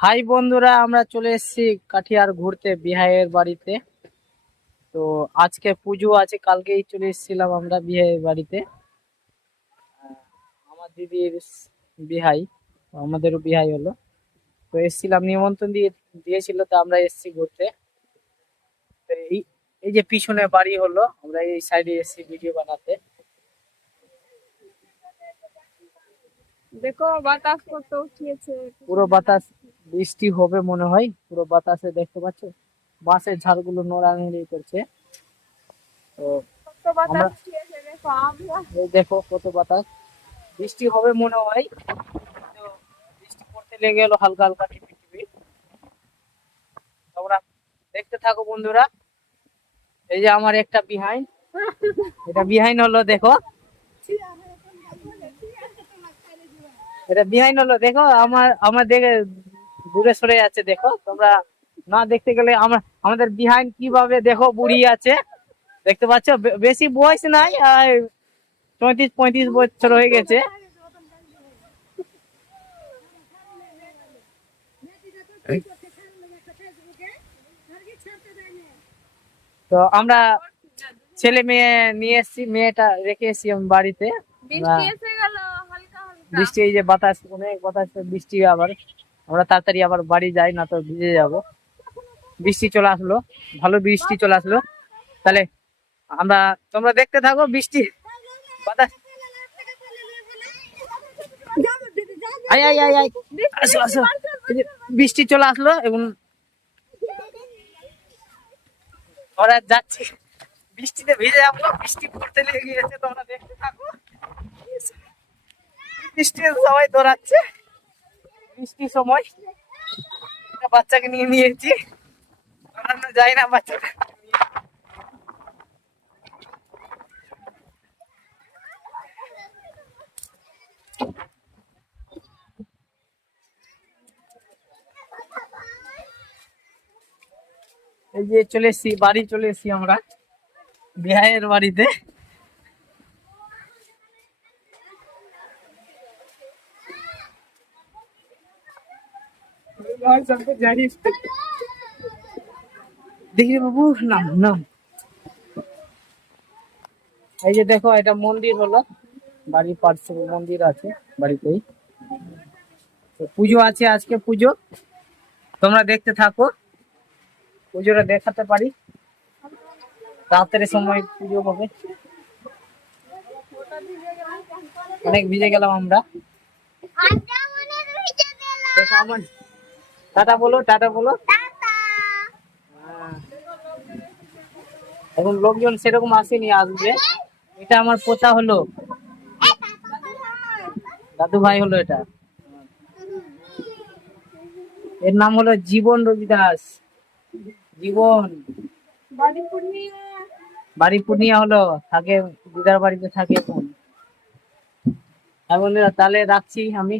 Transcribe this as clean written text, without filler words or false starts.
High বন্ধুরা, আমরা চলে এসেছি কাঠিয়ার ঘুরতে বিহাইয়ের বাড়িতে। তো আজকে পুজো আছে, কালকেই চলে এসেছিলাম আমরা বিহাইয়ের বাড়িতে। আমার দিদির বিহাই, আমাদেরও বিহাই হলো। তো এসেছিলাম, নিমন্ত্রণ দিয়েছিল, তো আমরা এসেছি ঘুরতে। তো এই এই যে পিছনে বাড়ি হলো, আমরা এই সাইডে এসেছি ভিডিও বানাতে। দেখো বাতাস কত উঠিয়েছে। পুরো বাতাস, বৃষ্টি হবে মনে হয়। পুরো বাতাসে দেখতে পাচ্ছ, বাঁশের ঝাড়গুলো নড়ানড়ি করছে। তো কত বাতাস আমরা উঠিয়েছে দেখো আমরা। এই দেখো কত বাতাস, বৃষ্টি হবে মনে হয়। তো বৃষ্টি পড়তে লেগে গেলো হালকা হালকা টিপি টিপি। তোমরা দেখতে থাকো বন্ধুরা। এই যে আমার একটা বিহাইন্ড, এটা বিহাইন্ড হলো দেখো, এটা বিহাইন্ড হলো দেখো। আমার আমার দেখে দূরে সরে যাচ্ছে দেখো। তোমরা না দেখতে গেলে আমাদের বিহাইন্ড কিভাবে দেখো বুড়ি আছে, দেখতে পাচ্ছ। বেশি বয়স নাই, 34-35 বছর হয়ে গেছে। তো আমরা ছেলে মেয়ে নিয়ে এসেছি, মেয়েটা রেখে এসেছি আমি বাড়িতে। বৃষ্টি এসে গেল হালকা হালকা। বৃষ্টি, এই যে বাতাস, অনেক বাতাস, বৃষ্টি আবার। আমরা তাড়াতাড়ি আবার বাড়ি যাই, না তো ভিজে যাব। বৃষ্টি চলে আসলো, ভালো বৃষ্টি চলে আসলো। তাহলে আমরা, তোমরা দেখতে থাকো বৃষ্টি বাতাস। আয় আয় আয় আয়, আসো আসো। এই যে বৃষ্টি চলে আসলো এবং আমরা যাচ্ছি, বৃষ্টিতে ভিজে যাবো। বৃষ্টি পড়তে লেগে গিয়েছে, তোমরা দেখতে থাকো। বৃষ্টির সবাই দৌড়াচ্ছে, বৃষ্টির সময় একটা বাচ্চাকে নিয়ে নিয়েছি। দৌড়ানো যায় না বাচ্চাটা। এই যে চলে এসছি, বাড়ি চলে এসছি আমরা বিহাইয়ের বাড়িতে। দেখি রে বাবু, নাম নাম। এই যে দেখো, এটা মন্দির হলো, বাড়ির পাশে মন্দির আছে বাড়িতেই। তো পুজো আছে আজকে, পুজো তোমরা দেখতে থাকো। পুজোটা দেখাতে পারি, রাতের সময় পুজো হবে। অনেক ভিজে গেলাম আমরা। দেখো আমার, টাটা বলো, টাটা বলো। হ্যাঁ, এখন লোকজন সেরকম আসেনি, আসবে। এটা আমার পোতা হলো, দাদু ভাই হলো এটা। এর নাম হলো জীবন রবিদাস। জীবন, বাড়ি পূর্ণিমা। বাড়ি পূর্ণিয়া হলো, থাকে দিদার বাড়িতে থাকে এখন। হ্যাঁ বন্ধুরা, তাহলে রাখছি আমি।